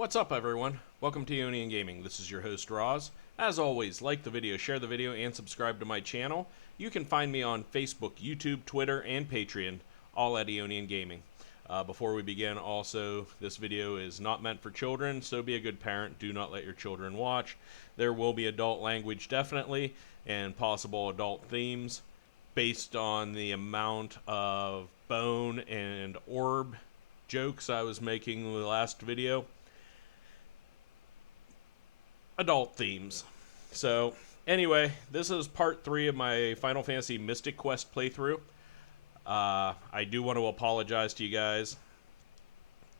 What's up, everyone? Welcome to Aeonian Gaming. This is your host, Roz. As always, like the video, share the video, and subscribe to my channel. You can find me on Facebook, YouTube, Twitter, and Patreon, all at Aeonian Gaming. Before we begin, also, this video is not meant for children, so be a good parent. Do not let your children watch. There will be adult language, definitely, and possible adult themes based on the amount of bone and orb jokes I was making in the last video. Adult themes. So, anyway, this is part 3 of my Final Fantasy Mystic Quest playthrough. I do want to apologize to you guys.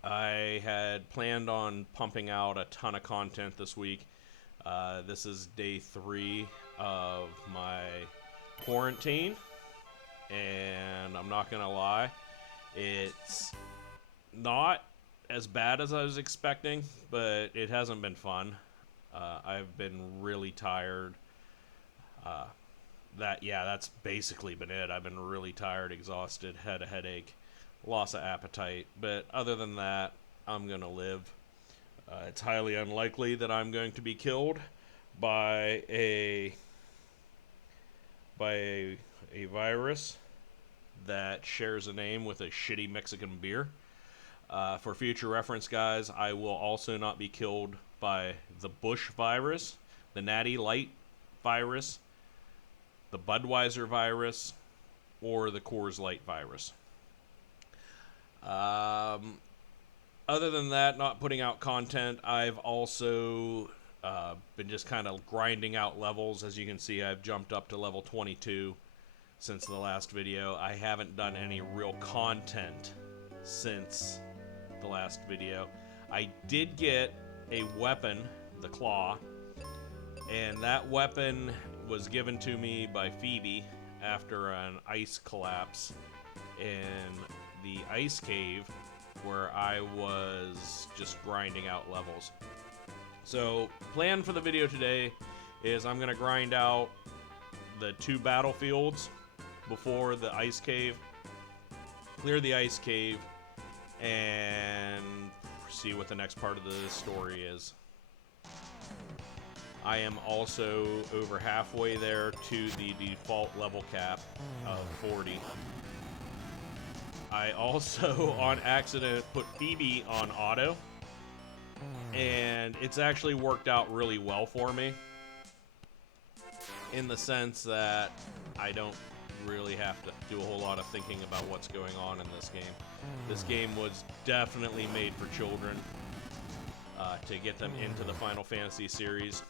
I had planned on pumping out a ton of content this week. This is day 3 of my quarantine, and I'm not gonna lie, it's not as bad as I was expecting, but it hasn't been fun. I've been really tired. That's basically been it. I've been really tired, exhausted, had a headache, loss of appetite. But other than that, I'm going to live. It's highly unlikely that I'm going to be killed by a virus that shares a name with a shitty Mexican beer. For future reference, guys, I will also not be killed by the Bush virus, the Natty Light virus, the Budweiser virus, or the Coors Light virus. Other than that, not putting out content, I've also been just kind of grinding out levels. As you can see, I've jumped up to level 22 since the last video. I haven't done any real content since the last video. I did get a weapon, the claw, and that weapon was given to me by Phoebe after an ice collapse in the ice cave where I was just grinding out levels. So, plan for the video today is I'm going to grind out the 2 battlefields before the ice cave, clear the ice cave, and see what the next part of the story is. I am also over halfway there to the default level cap of 40. I also, on accident, put Phoebe on auto, and it's actually worked out really well for me, in the sense that I don't really have to do a whole lot of thinking about what's going on in this game. This game was definitely made for children, to get them into the Final Fantasy series,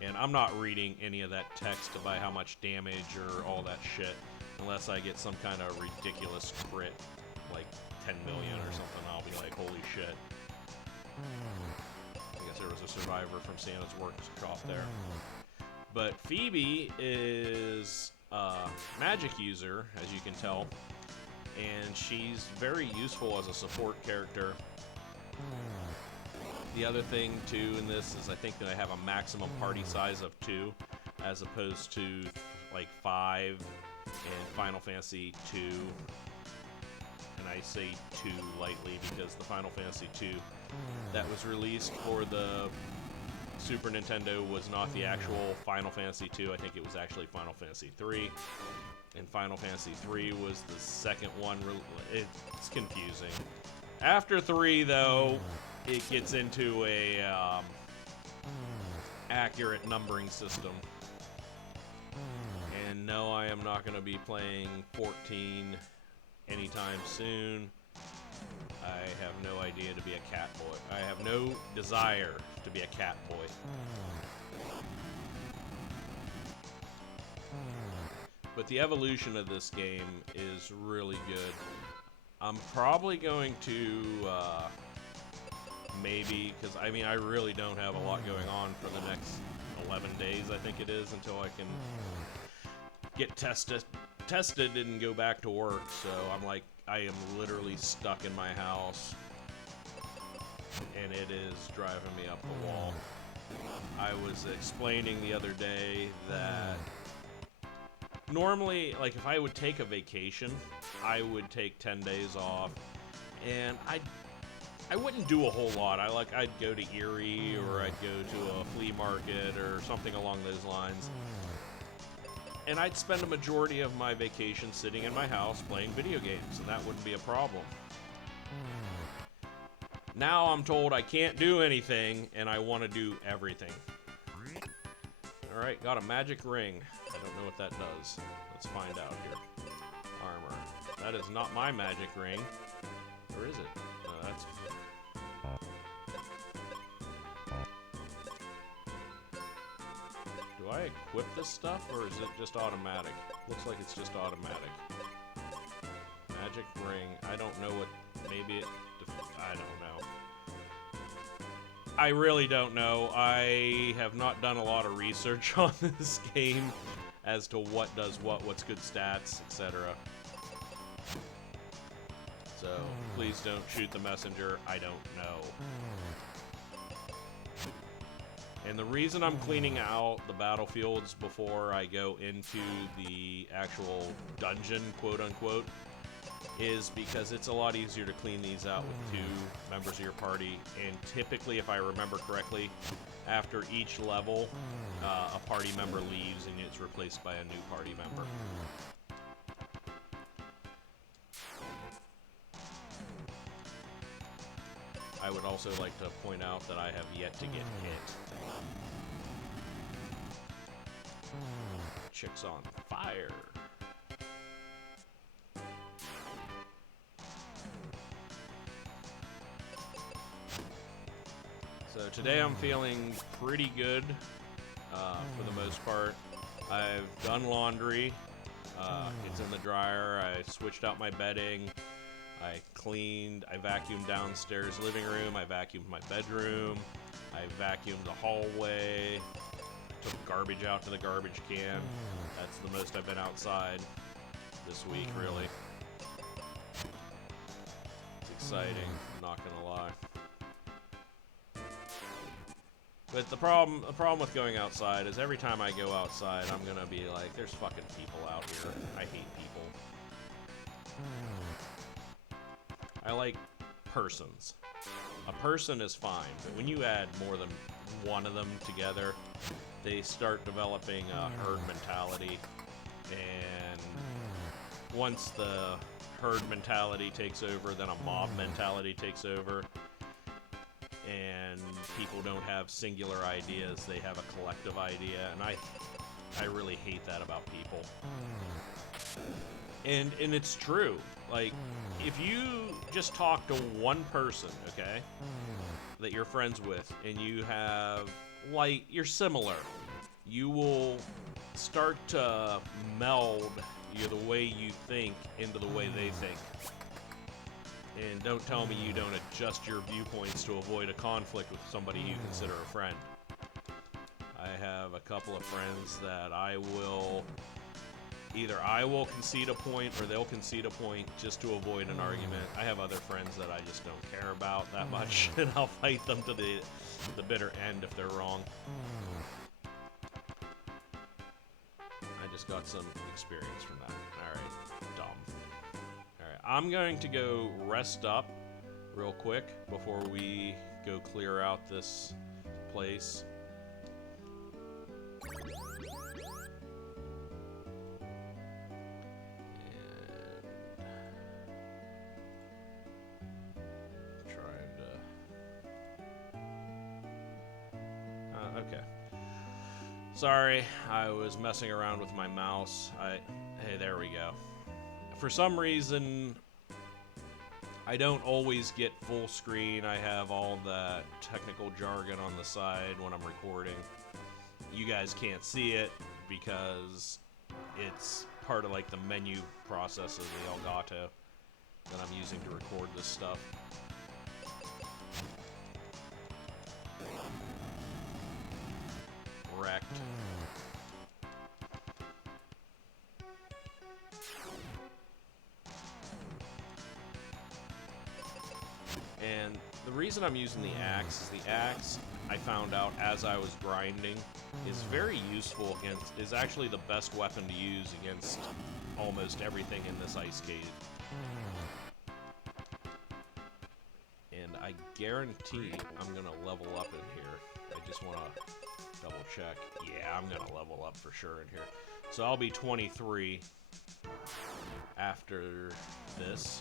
and I'm not reading any of that text about how much damage or all that shit unless I get some kind of ridiculous crit, like 10 million or something. I'll be like, holy shit. I guess there was a survivor from Santa's workshop there. But Phoebe is a magic user, as you can tell, and she's very useful as a support character. The other thing, too, in this is I think that I have a maximum party size of 2, as opposed to, like, 5 in Final Fantasy 2. And I say 2 lightly because the Final Fantasy 2 that was released for the Super Nintendo was not the actual Final Fantasy 2. I think it was actually Final Fantasy 3. And Final Fantasy 3 was the second one. It's confusing. After 3, though, it gets into a accurate numbering system. And no, I am not going to be playing 14 anytime soon. I have no idea to be a cat boy. I have no desire to be a cat boy. But the evolution of this game is really good. I'm probably going to maybe, because I mean I really don't have a lot going on for the next 11 days, I think it is, until I can get tested and go back to work. So I'm like, I am literally stuck in my house, and it is driving me up the wall. I was explaining the other day that normally, like, if I would take a vacation, I would take 10 days off, and I wouldn't do a whole lot. I'd go to Erie, or I'd go to a flea market or something along those lines. And I'd spend a majority of my vacation sitting in my house playing video games, and that wouldn't be a problem. Now I'm told I can't do anything, and I want to do everything. Alright, got a magic ring. I don't know what that does. Let's find out here. Armor. That is not my magic ring. Or is it? No, that's... Do I equip this stuff, or is it just automatic? Looks like it's just automatic. Magic ring. I don't know what... Maybe it... I don't know. I really don't know. I have not done a lot of research on this game as to what does what's good stats, etc. So, please don't shoot the messenger. I don't know. And the reason I'm cleaning out the battlefields before I go into the actual dungeon, quote-unquote, is because it's a lot easier to clean these out with 2 members of your party. And typically, if I remember correctly, after each level, a party member leaves and it's replaced by a new party member. I would also like to point out that I have yet to get hit. Chick's on fire. So today I'm feeling pretty good, for the most part. I've done laundry. It's in the dryer. I switched out my bedding. I cleaned. I vacuumed downstairs living room. I vacuumed my bedroom. I vacuumed the hallway. Took garbage out to the garbage can. That's the most I've been outside this week, really. It's exciting, I'm not gonna lie. But the problem with going outside is every time I go outside, I'm gonna be like, there's fucking people out here. I hate people. I like persons. A person is fine, but when you add more than one of them together, they start developing a herd mentality. And once the herd mentality takes over, then a mob mentality takes over. And people don't have singular ideas, they have a collective idea, and I really hate that about people. And it's true. Like, if you just talk to one person, okay, that you're friends with, and you have, like, you're similar, you will start to meld the way you think into the way they think. And don't tell me you don't adjust your viewpoints to avoid a conflict with somebody you consider a friend. I have a couple of friends that either I will concede a point or they'll concede a point just to avoid an argument. I have other friends that I just don't care about that much, and I'll fight them to the bitter end if they're wrong. I just got some experience from that. Alright, dumb. Alright, I'm going to go rest up real quick before we go clear out this place. Okay. Sorry, I was messing around with my mouse. Hey, there we go. For some reason, I don't always get full screen. I have all that technical jargon on the side when I'm recording. You guys can't see it because it's part of like the menu process of the Elgato that I'm using to record this stuff. Wrecked. And the reason I'm using the axe is the axe, I found out as I was grinding, is very useful against, is actually the best weapon to use against almost everything in this ice cave. And I guarantee I'm gonna level up in here. I just want to double check. Yeah, I'm gonna level up for sure in here. So I'll be 23 after this.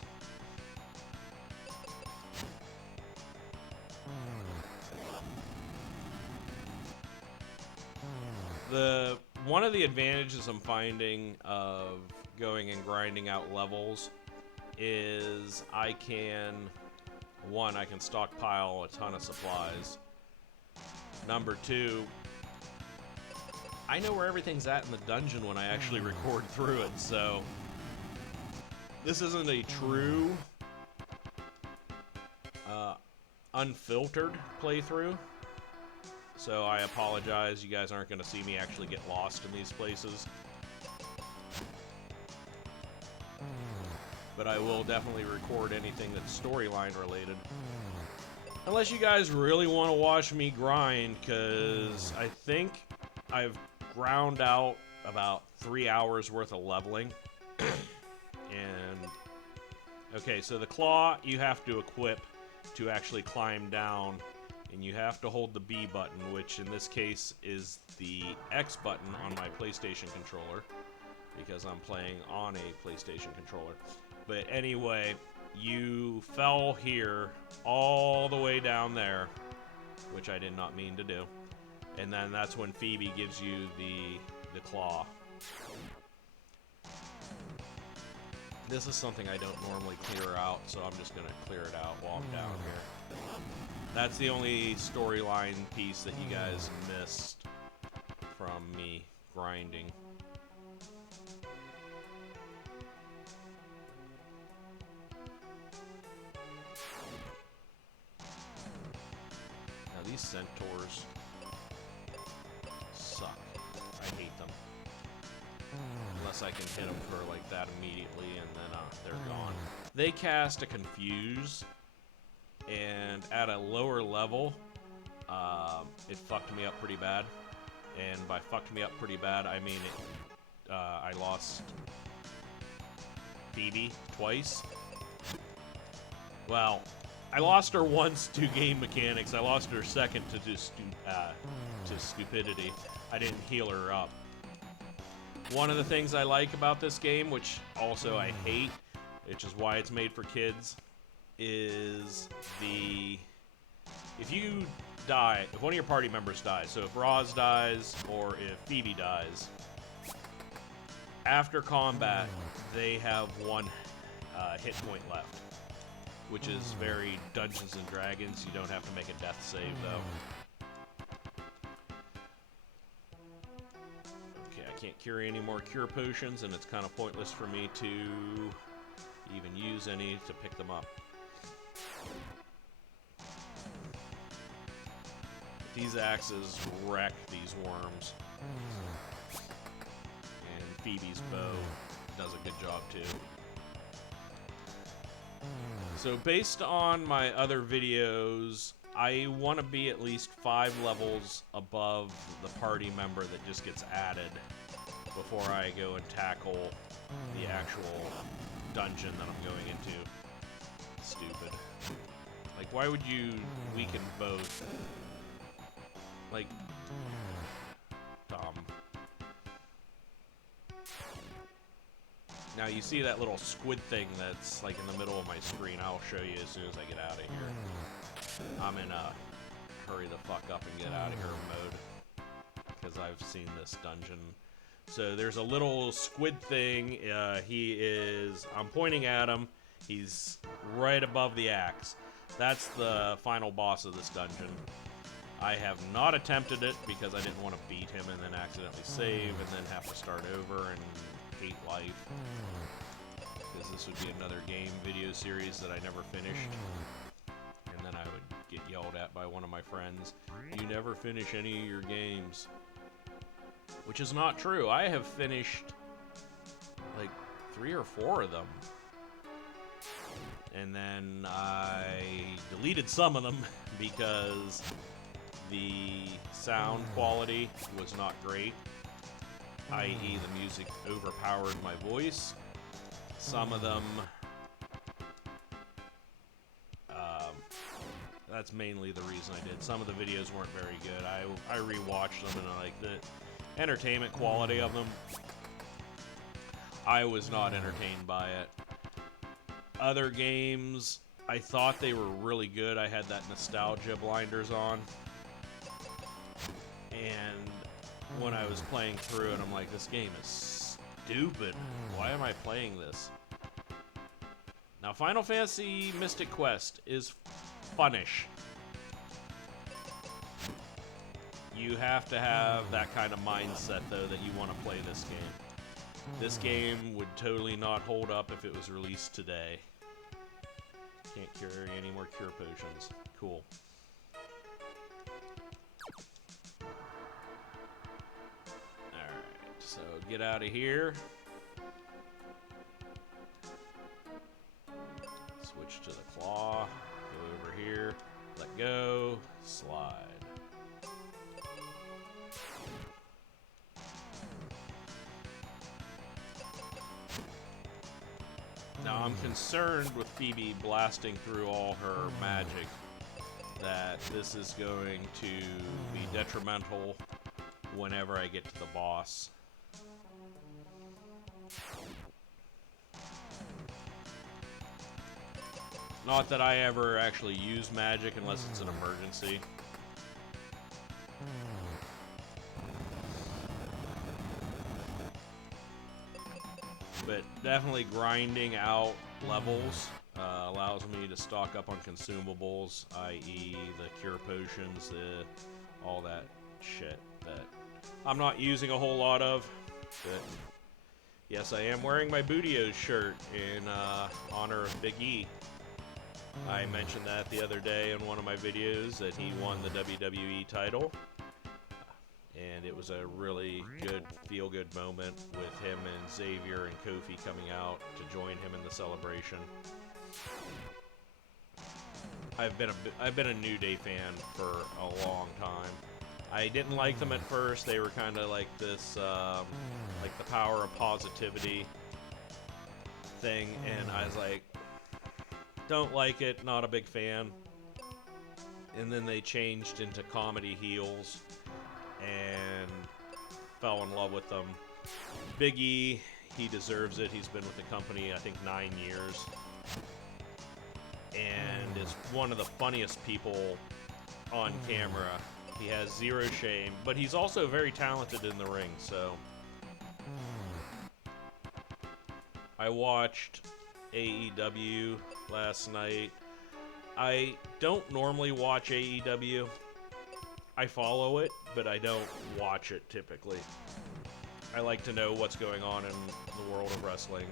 One of the advantages I'm finding of going and grinding out levels is I can stockpile a ton of supplies. Number two, I know where everything's at in the dungeon when I actually record through it, so this isn't a true unfiltered playthrough. So I apologize, you guys aren't going to see me actually get lost in these places. But I will definitely record anything that's storyline related. Unless you guys really want to watch me grind, because I think I've ground out about 3 hours worth of leveling. And, okay, so the claw you have to equip to actually climb down. And you have to hold the B button, which in this case is the X button on my PlayStation controller, because I'm playing on a PlayStation controller. But anyway, you fell here all the way down there, which I did not mean to do. And then that's when Phoebe gives you the claw. This is something I don't normally clear out, so I'm just going to clear it out while I'm down here. That's the only storyline piece that you guys missed from me grinding. Now these centaurs suck. I hate them. Unless I can hit them for like that immediately and then they're gone. They cast a Confuse. And at a lower level, it fucked me up pretty bad. And by fucked me up pretty bad, I mean I lost Phoebe twice. Well, I lost her once to game mechanics. I lost her second to stupidity. I didn't heal her up. One of the things I like about this game, which also I hate, which is why it's made for kids, is if you die, if one of your party members dies, so if Roz dies or if Phoebe dies, after combat they have one hit point left, which is very Dungeons and Dragons. You don't have to make a death save though. Okay, I can't carry any more cure potions, and it's kind of pointless for me to even use any to pick them up. These axes wreck these worms. And Phoebe's bow does a good job too. So based on my other videos, I want to be at least 5 levels above the party member that just gets added before I go and tackle the actual dungeon that I'm going into. Stupid. Like, why would you weaken both? Like, dumb. Now you see that little squid thing that's like in the middle of my screen. I'll show you as soon as I get out of here. I'm in a hurry the fuck up and get out of here mode, because I've seen this dungeon. So there's a little squid thing. I'm pointing at him. He's right above the axe. That's the final boss of this dungeon. I have not attempted it because I didn't want to beat him and then accidentally save and then have to start over and hate life. Because this would be another game video series that I never finished. And then I would get yelled at by one of my friends. You never finish any of your games. Which is not true. I have finished like 3 or 4 of them. And then I deleted some of them because the sound quality was not great, i.e. the music overpowered my voice. Some of them, that's mainly the reason I did. Some of the videos weren't very good. I rewatched them, and like the entertainment quality of them, I was not entertained by it. Other games, I thought they were really good. I had that nostalgia blinders on, and when I was playing through it, I'm like, this game is stupid. Why am I playing this? Now, Final Fantasy Mystic Quest is funnish. You have to have that kind of mindset, though, that you want to play this game. This game would totally not hold up if it was released today. Can't carry any more cure potions. Cool. Alright, so get out of here. Switch to the claw. Go over here. Let go. Slide. Now, I'm concerned with Phoebe blasting through all her magic, that this is going to be detrimental whenever I get to the boss. Not that I ever actually use magic unless it's an emergency. But definitely grinding out levels allows me to stock up on consumables, i.e. the cure potions, all that shit that I'm not using a whole lot of. But yes, I am wearing my Bootios shirt in honor of Big E. I mentioned that the other day in one of my videos, that he won the WWE title. And it was a really good, feel-good moment with him and Xavier and Kofi coming out to join him in the celebration. I've been a New Day fan for a long time. I didn't like them at first. They were kind of like this, like the power of positivity thing, and I was like, don't like it, not a big fan. And then they changed into comedy heels and fell in love with them. Big E, he deserves it. He's been with the company, I think, 9 years. And is one of the funniest people on camera. He has zero shame, but he's also very talented in the ring, so. I watched AEW last night. I don't normally watch AEW. I follow it, but I don't watch it typically. I like to know what's going on in the world of wrestling.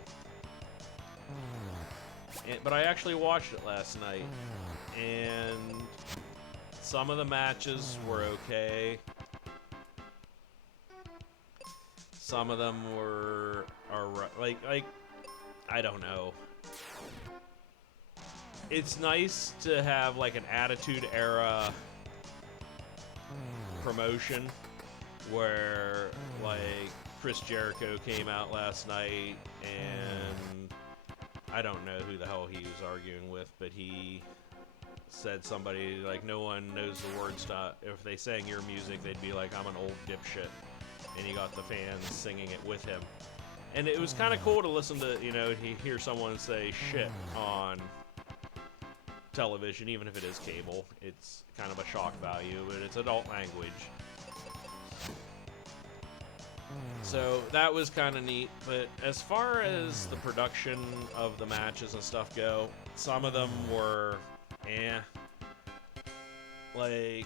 But I actually watched it last night, and some of the matches were okay. Some of them were like I don't know. It's nice to have like an Attitude Era promotion where like Chris Jericho came out last night, and I don't know who the hell he was arguing with, but he said somebody like, no one knows the words to, if they sang your music they'd be like, I'm an old dipshit, and he got the fans singing it with him. And it was kind of cool to listen to, you know, hear someone say shit on television, even if it is cable. It's kind of a shock value, but it's adult language. So that was kind of neat. But as far as the production of the matches and stuff go, some of them were like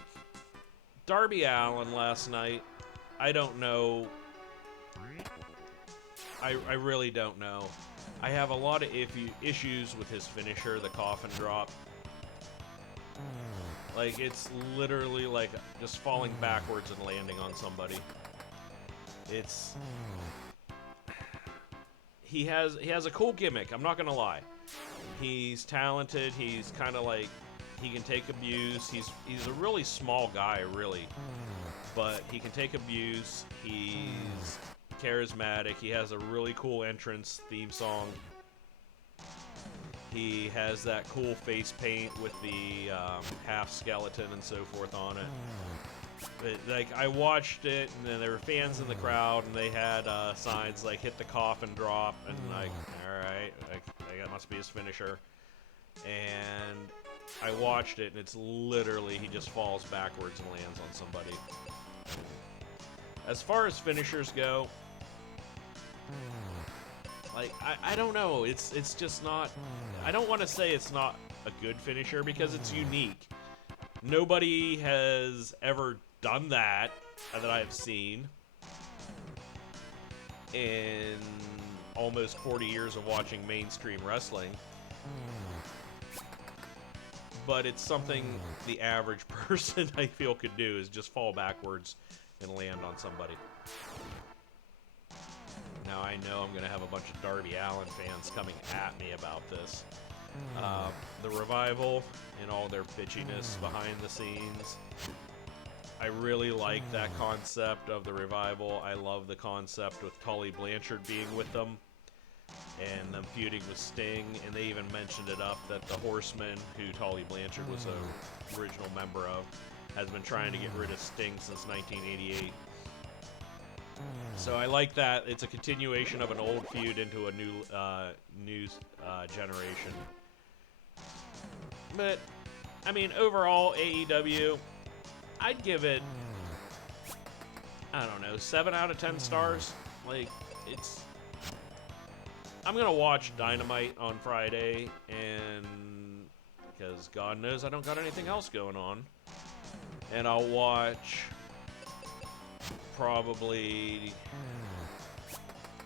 Darby Allen last night, I don't know. I really don't know. I have a lot of issues with his finisher, the coffin drop. Like, it's literally like just falling backwards and landing on somebody. It's... He has a cool gimmick, I'm not gonna lie. He's talented, he's kind of like... He can take abuse, he's a really small guy, really. But he can take abuse, he's charismatic, he has a really cool entrance theme song. He has that cool face paint with the half skeleton and so forth on it. But, like, I watched it, and then there were fans in the crowd, and they had signs like "hit the coffin drop," and like, all right, that must be his finisher. And I watched it, and it's literally he just falls backwards and lands on somebody. As far as finishers go, like, I don't know. It's just not. I don't want to say it's not a good finisher because it's unique. Nobody has ever done that I've seen in almost 40 years of watching mainstream wrestling. But it's something the average person, I feel, could do, is just fall backwards and land on somebody. Now, I know I'm going to have a bunch of Darby Allen fans coming at me about this. The Revival and all their bitchiness behind the scenes. I really like that concept of the Revival. I love the concept with Tully Blanchard being with them and them feuding with Sting. And they even mentioned it up that the Horsemen, who Tully Blanchard was an original member of, has been trying to get rid of Sting since 1988. So I like that. It's a continuation of an old feud into a new generation. But, I mean, overall, AEW, I'd give it, I don't know, 7 out of 10 stars. Like, it's... I'm going to watch Dynamite on Friday, and... because God knows I don't got anything else going on. And I'll watch... probably...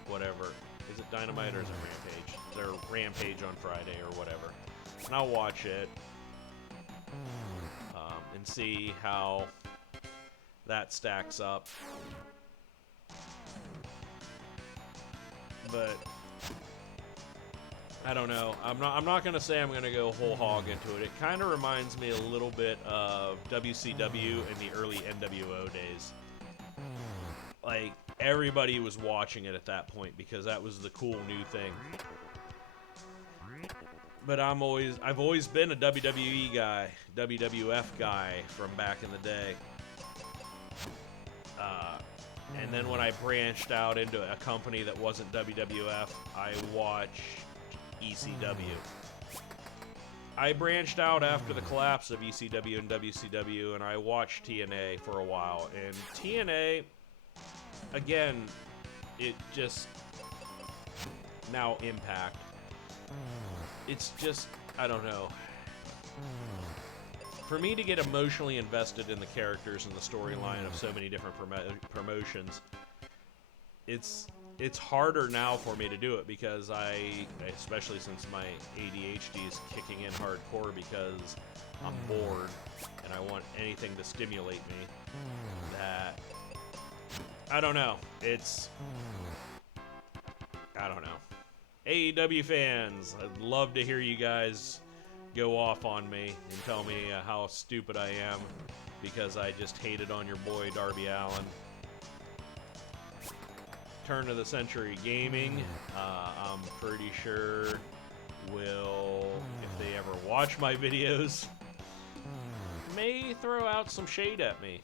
whatever. Is it Dynamite or is it Rampage? They're Rampage on Friday or whatever. And I'll watch it. And see how that stacks up. But I don't know. I'm not gonna say I'm gonna go whole hog into it. It kind of reminds me a little bit of WCW in the early NWO days. Like, everybody was watching it at that point because that was the cool new thing. But I've always been a WWE guy, WWF guy from back in the day. And then when I branched out into a company that wasn't WWF, I watched ECW. I branched out after the collapse of ECW and WCW, and I watched TNA for a while. And TNA, again, it just... now Impact. It's just, I don't know. For me to get emotionally invested in the characters and the storyline of so many different promotions, it's harder now for me to do it because especially since my ADHD is kicking in hardcore because I'm bored and I want anything to stimulate me. That, I don't know. I don't know. AEW fans, I'd love to hear you guys go off on me and tell me how stupid I am because I just hated on your boy Darby Allen. Turn of the Century Gaming, I'm pretty sure will, if they ever watch my videos, may throw out some shade at me.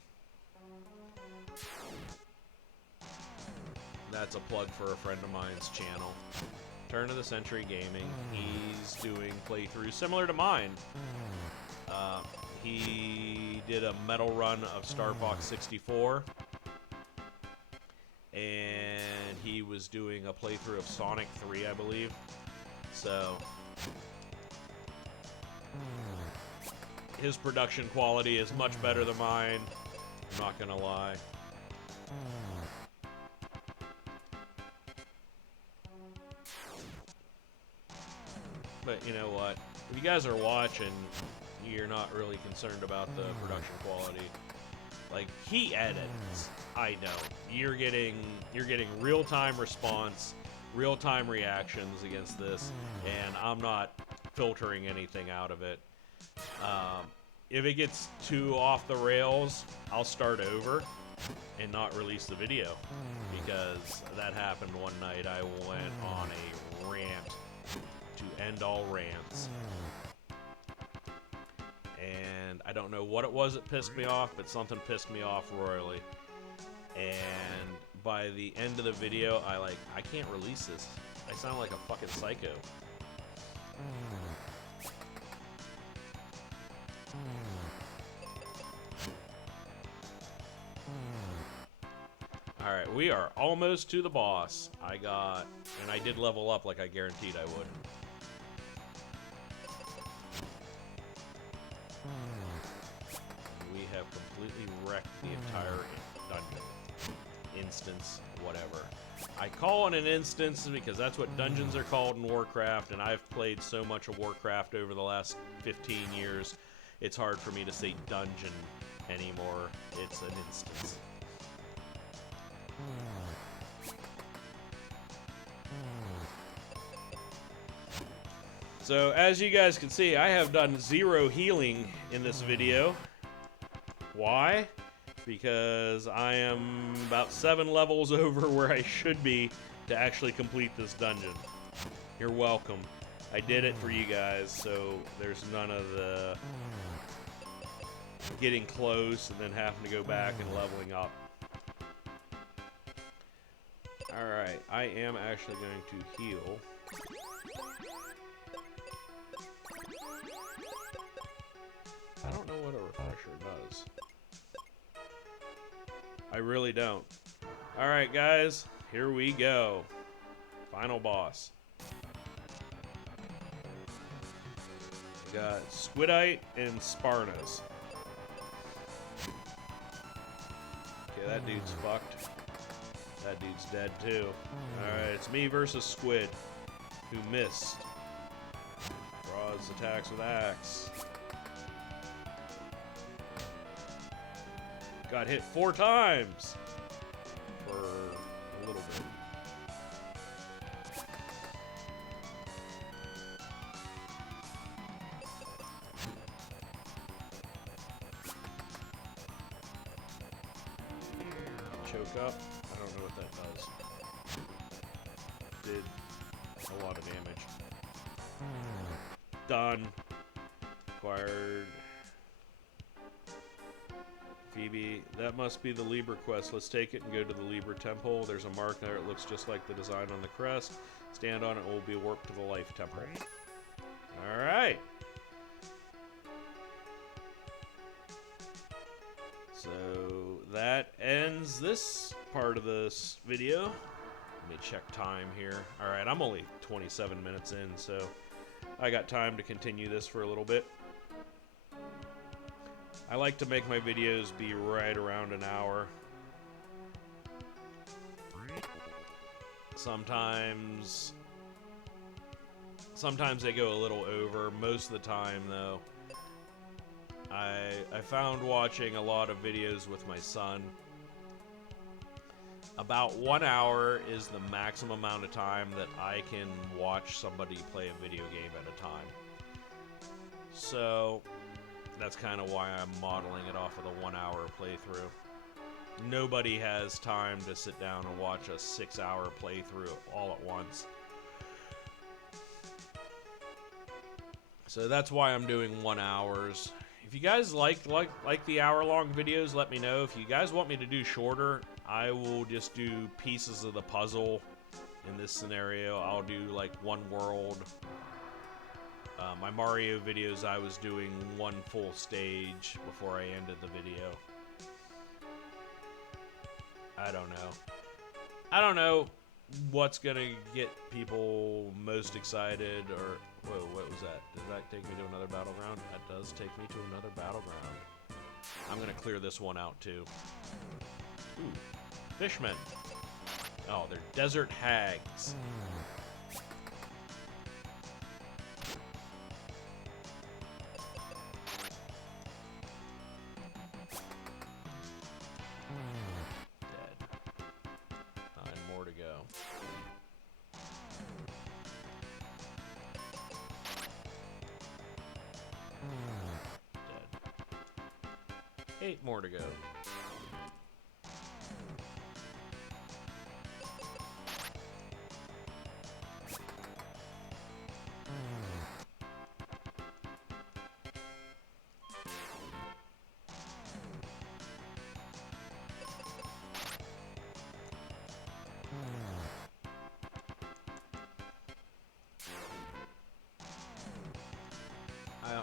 That's a plug for a friend of mine's channel. Turn of the Century Gaming. He's doing playthroughs similar to mine. He did a metal run of Star Fox 64. And he was doing a playthrough of Sonic 3, I believe. So his production quality is much better than mine. I'm not gonna lie. But you know what? If you guys are watching, you're not really concerned about the production quality. Like, he edits. I know. You're getting real-time response, real-time reactions against this, and I'm not filtering anything out of it. If it gets too off the rails, I'll start over and not release the video, because that happened one night. I went on a rant to end all rants. And I don't know what it was that pissed me off, but something pissed me off royally. And by the end of the video, I can't release this. I sound like a fucking psycho. Alright, we are almost to the boss. And I did level up like I guaranteed I would. We have completely wrecked the entire dungeon. Instance, whatever. I call it an instance because that's what dungeons are called in Warcraft, and I've played so much of Warcraft over the last 15 years, it's hard for me to say dungeon anymore. It's an instance. So, as you guys can see, I have done 0 healing in this video. Why? Because I am about 7 levels over where I should be to actually complete this dungeon. You're welcome. I did it for you guys, so there's none of the getting close and then having to go back and leveling up. Alright, I am actually going to heal. I don't know what a refresher does. I really don't. Alright, guys, here we go. Final boss. We got Squidite and Sparnas. Okay, that dude's fucked. That dude's dead too. Alright, it's me versus Squid, who missed. Draws attacks with axe. Got hit 4 times for a little bit. Choke up. I don't know what that does. Did a lot of damage. Done. Acquired. Phoebe, that must be the Libra quest. Let's take it and go to the Libra temple. There's a mark there. It looks just like the design on the crest. Stand on it, it will be warped to the life temple. Alright. So that ends this part of this video. Let me check time here. Alright, I'm only 27 minutes in, so I got time to continue this for a little bit. I like to make my videos be right around an hour. Sometimes they go a little over. Most of the time, though, I found watching a lot of videos with my son, about 1 hour is the maximum amount of time that I can watch somebody play a video game at a time. So that's kind of why I'm modeling it off of the 1 hour playthrough. Nobody has time to sit down and watch a 6 hour playthrough all at once. So that's why I'm doing 1 hours. If you guys like the hour-long videos, let me know. If you guys want me to do shorter, I will just do pieces of the puzzle. In this scenario, I'll do like one world. My Mario videos, I was doing one full stage before I ended the video. I don't know what's gonna get people most excited, or whoa, what was that? Did that take me to another battleground? That does take me to another battleground. I'm gonna clear this one out too. Ooh, fishmen. Oh, they're desert hags. Go. Dead. 8 more to go.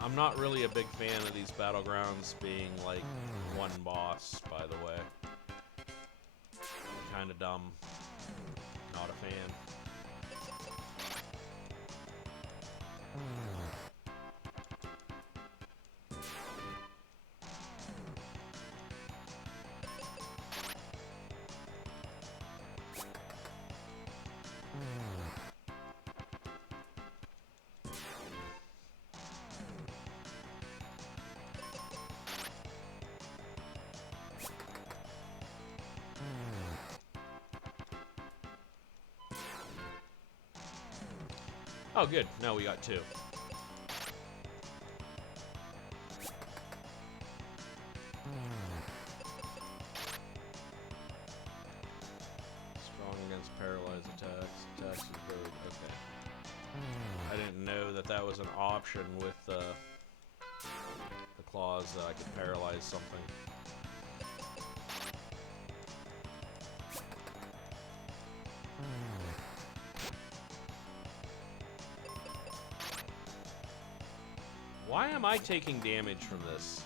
I'm not really a big fan of these battlegrounds being like one boss, by the way. Kind of dumb. Not a fan. Oh, good. Now we got 2. Strong against paralyzed attacks. Attacks is good. Okay. I didn't know that that was an option with the claws that I could paralyze something. Why am I taking damage from this?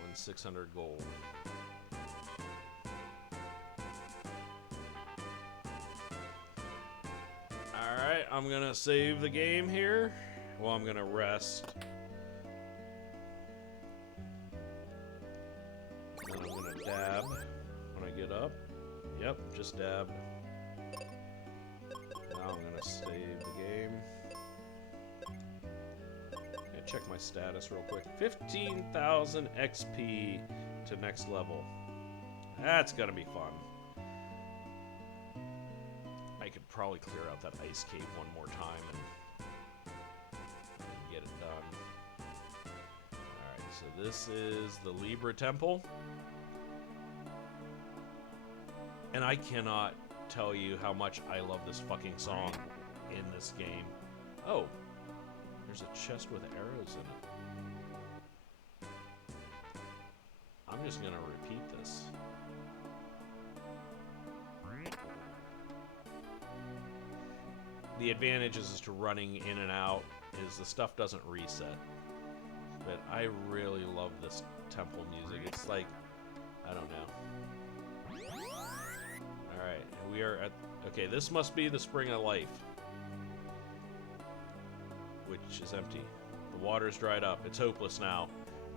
1,600 gold. Alright, I'm gonna save the game here. Well, I'm gonna rest. Then I'm gonna dab when I get up. Yep, just dab. Now I'm gonna save the game. Check my status real quick. 15,000 XP to next level. That's gonna be fun. I could probably clear out that ice cave one more time and get it done. Alright, so this is the Libra Temple. And I cannot tell you how much I love this fucking song in this game. Oh. There's a chest with arrows in it. I'm just gonna repeat this. The advantages as to running in and out is the stuff doesn't reset. But I really love this temple music. It's like, I don't know. Alright, we are at... Okay, this must be the Spring of Life. Which is empty. The water's dried up. It's hopeless now.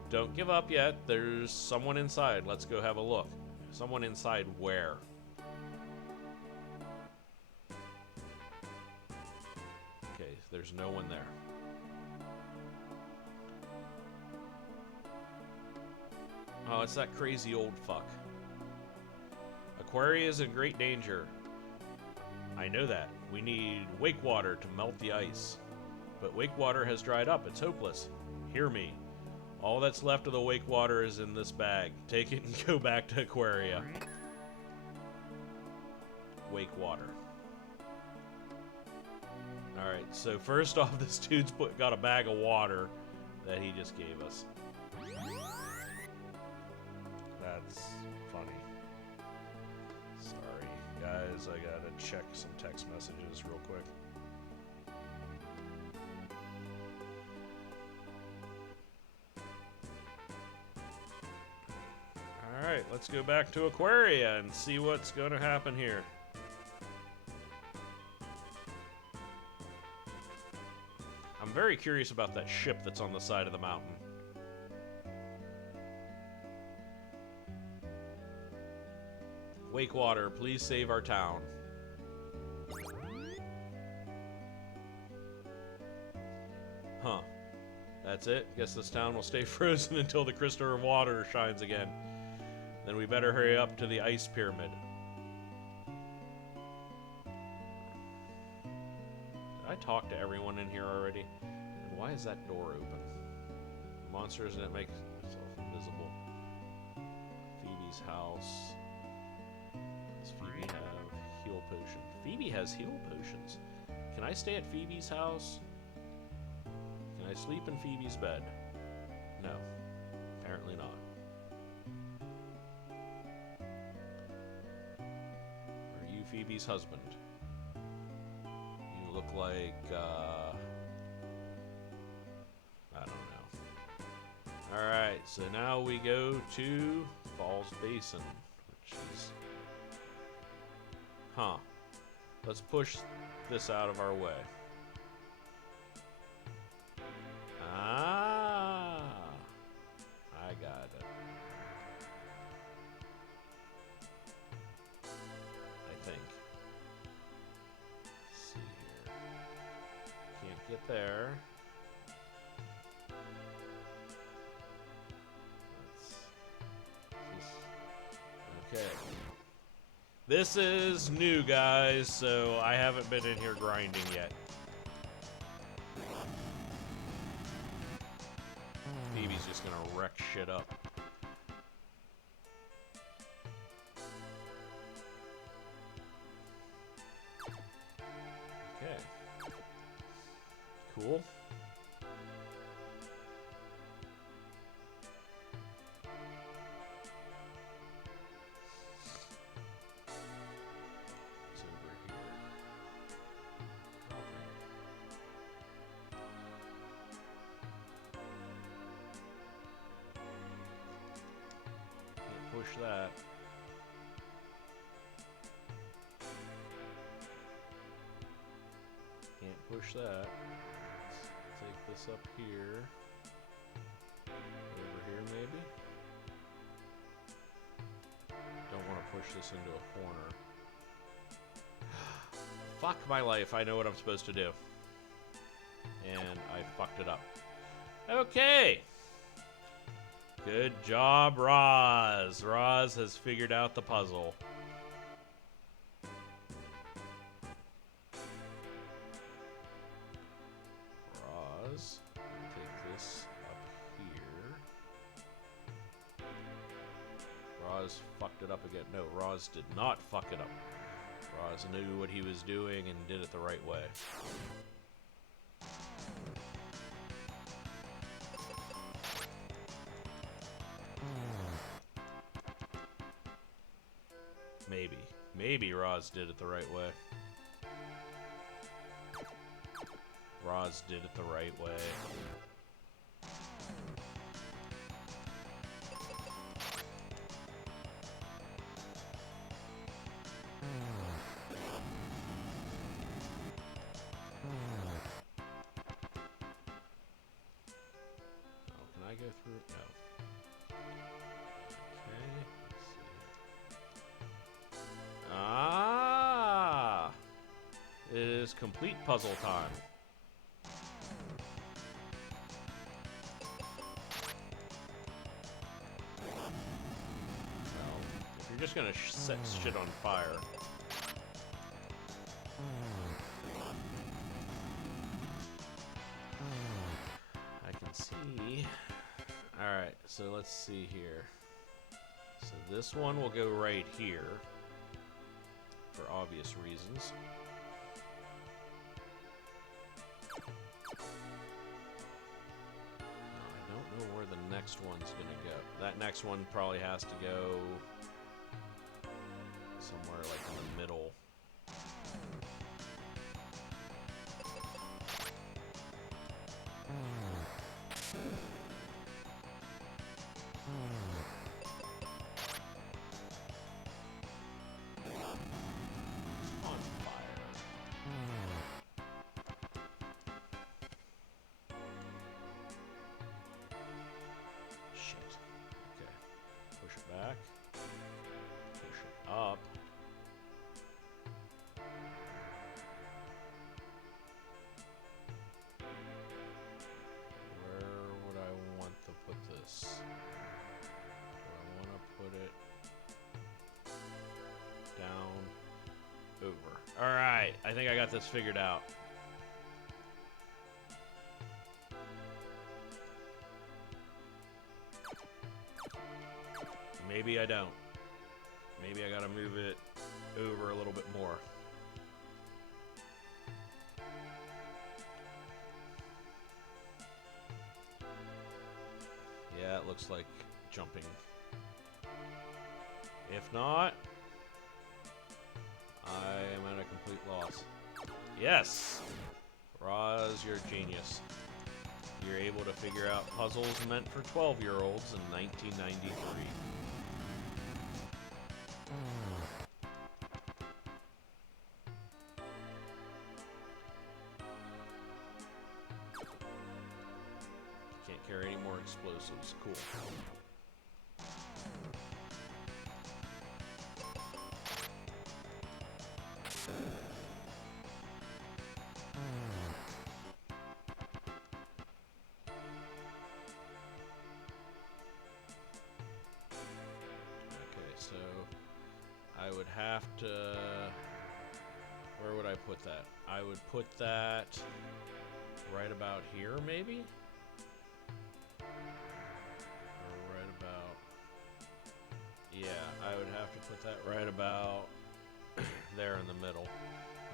Don't give up yet. There's someone inside. Let's go have a look. Someone inside where? Okay, there's no one there. Oh, it's that crazy old fuck. Aquaria is in great danger. I know that. We need Wakewater to melt the ice. But Wakewater has dried up. It's hopeless. Hear me. All that's left of the Wakewater is in this bag. Take it and go back to Aquaria. Wakewater. Alright, so first off, this dude's got a bag of water that he just gave us. That's funny. Sorry, guys. I gotta check some text messages real quick. Alright, let's go back to Aquaria and see what's going to happen here. I'm very curious about that ship that's on the side of the mountain. Wakewater, please save our town. Huh. That's it? Guess this town will stay frozen until the crystal of water shines again. Then we better hurry up to the ice pyramid. Did I talk to everyone in here already? And why is that door open? Monsters didn't make itself invisible. Phoebe's house. Does Phoebe have heal potion? Phoebe has heal potions. Can I stay at Phoebe's house? Can I sleep in Phoebe's bed? No. Apparently not. Are you Phoebe's husband? You look like, I don't know. Alright, so now we go to Falls Basin, which is... Huh. Let's push this out of our way. Ah! I got it. I think. Let's see here. Can't get there. Okay. This is new, guys, so I haven't been in here grinding yet. Phoebe's just gonna wreck shit up. Okay. Cool. It's over here. Can't push that. Can't push that. Let's take this up here. Over here, maybe? Don't want to push this into a corner. Fuck my life, I know what I'm supposed to do. And I fucked it up. Okay! Good job, Roz. Roz has figured out the puzzle. Roz, take this up here. Roz fucked it up again. No, Roz did not fuck it up. Roz knew what he was doing and did it the right way. Maybe. Maybe Roz did it the right way. Roz did it the right way. Oh, can I go through it? No. Okay, let's see. Ah! It is complete puzzle time. You're just gonna set shit on fire. I can see. Alright, so let's see here. So this one will go right here. For obvious reasons. Now, I don't know where the next one's gonna go. That next one probably has to go somewhere like in the middle. On fire. Shit. Okay. Push it back. Push it up. Alright, I think I got this figured out. Maybe I don't. Maybe I gotta move it over a little bit more. Yeah, it looks like jumping. If not, I am at a complete loss. Yes! Roz, you're a genius. You're able to figure out puzzles meant for 12-year-olds in 1993. Can't carry any more explosives. Cool. So I would have to, where would I put that? I would put that right about here, maybe? Or right about, yeah, I would have to put that right about there in the middle.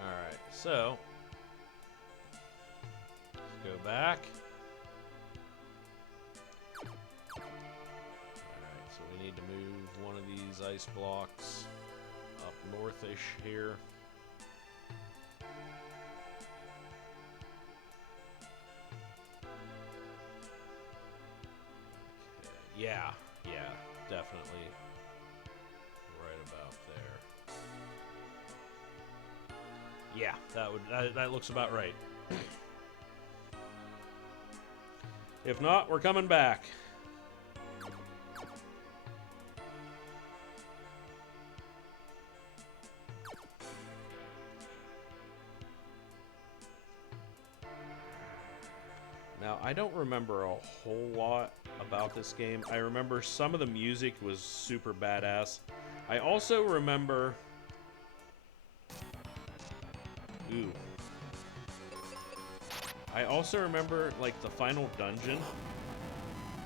Alright, so, let's go back. So we need to move one of these ice blocks up northish here. Okay. Yeah, definitely right about there. Yeah, that looks about right. If not, we're coming back. Now, I don't remember a whole lot about this game. I remember some of the music was super badass. I also remember... Ooh. I also remember, like, the final dungeon,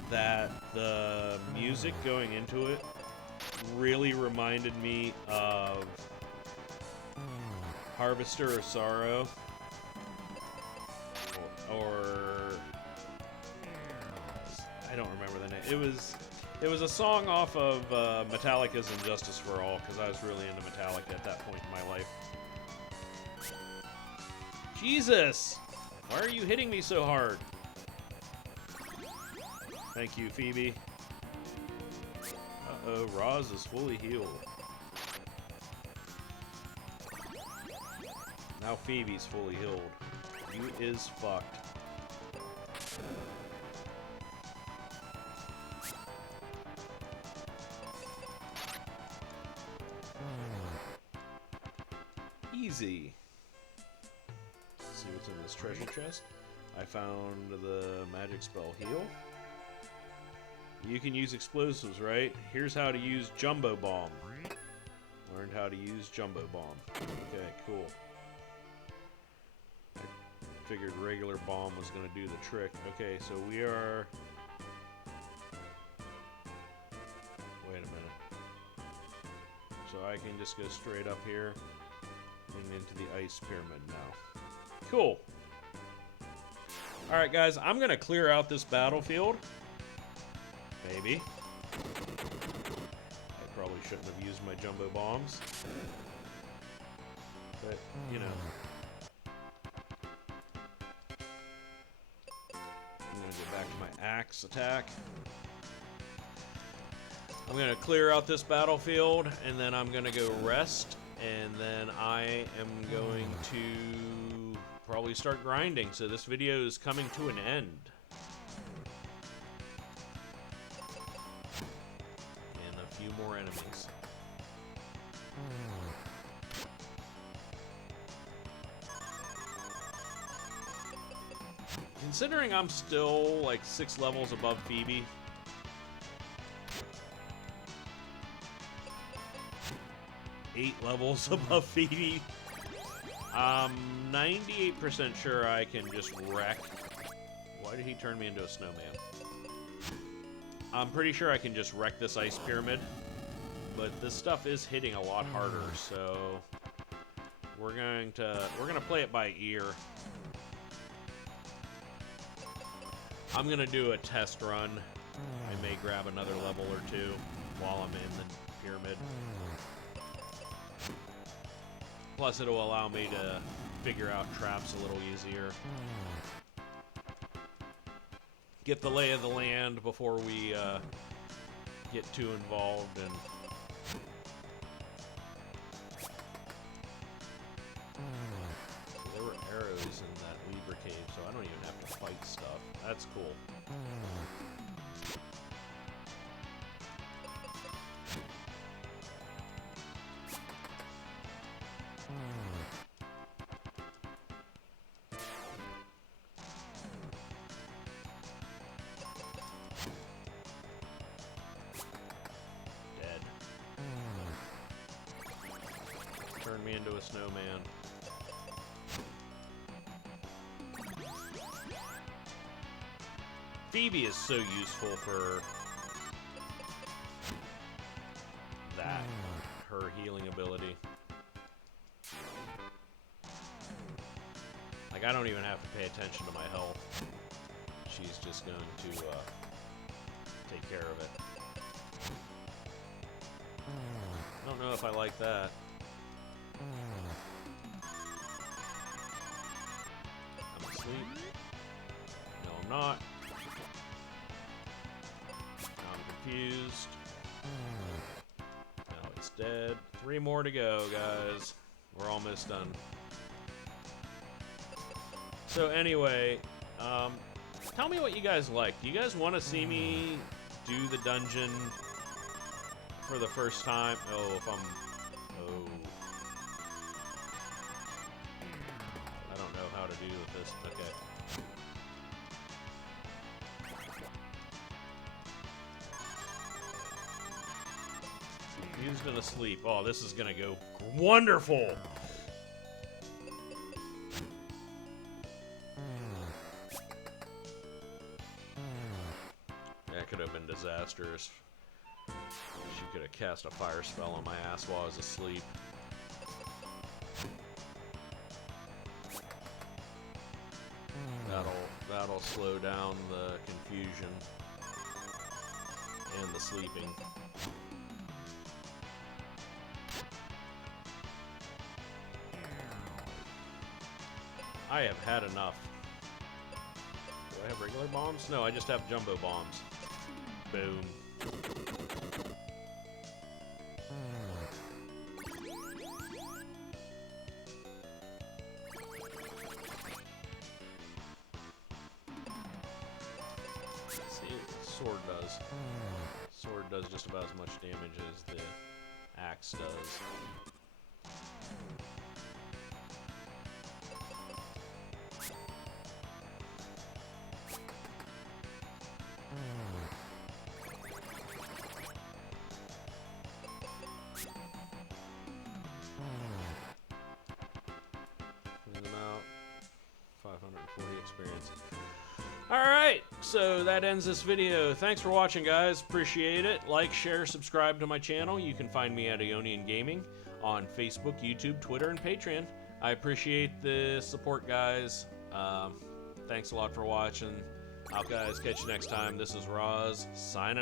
that the music going into it really reminded me of Harvester of Sorrow. Or I don't remember the name. It was a song off of Metallica's "And Justice for All" because I was really into Metallica at that point in my life. Jesus! Why are you hitting me so hard? Thank you, Phoebe. Uh-oh, Roz is fully healed. Now Phoebe's fully healed. You is fucked. Easy. Let's see what's in this treasure chest. I found the magic spell heal. You can use explosives, right? Here's how to use Jumbo Bomb. Learned how to use Jumbo Bomb. Okay, cool. I figured regular bomb was going to do the trick. Okay, so we are... Wait a minute. So I can just go straight up here and into the ice pyramid now. Cool. Alright guys, I'm going to clear out this battlefield. Maybe. I probably shouldn't have used my jumbo bombs. But, you know. I'm going to go back to my axe attack. I'm going to clear out this battlefield, and then I'm going to go rest, and then I am going to probably start grinding. So this video is coming to an end. And a few more enemies. Considering I'm still like 6 levels above Phoebe, eight levels above Phoebe, I'm 98% sure I can just wreck. Why did he turn me into a snowman? I'm pretty sure I can just wreck this ice pyramid, but this stuff is hitting a lot harder, so we're gonna play it by ear. I'm gonna do a test run. I may grab another level or two while I'm in the pyramid. Plus, it'll allow me to figure out traps a little easier. Get the lay of the land before we get too involved. And there were arrows in that Libra cave, so I don't even have to fight stuff. That's cool. Dead. Turn me into a snowman. Phoebe is so useful for that, her healing ability. Like, I don't even have to pay attention to my health. She's just going to take care of it. I don't know if I like that. I'm asleep. No, I'm not. Confused. Now it's dead. 3 more to go, guys. We're almost done. So anyway, tell me what you guys like. Do you guys want to see me do the dungeon for the first time? Oh, if I'm... Oh. I don't know how to do with this. Okay. He's gonna sleep. Oh, this is gonna go wonderful. That could have been disastrous. She could have cast a fire spell on my ass while I was asleep. That'll slow down the confusion and the sleeping. I have had enough. Do I have regular bombs? No, I just have jumbo bombs. Boom. See, sword does. Sword does just about as much damage as the axe does. About 540 experience. Alright, so that ends this video. Thanks for watching, guys. Appreciate it. Like, share, subscribe to my channel. You can find me at Aeonian Gaming on Facebook, YouTube, Twitter, and Patreon. I appreciate the support, guys. Thanks a lot for watching. I'll guys catch you next time. This is Roz, signing out.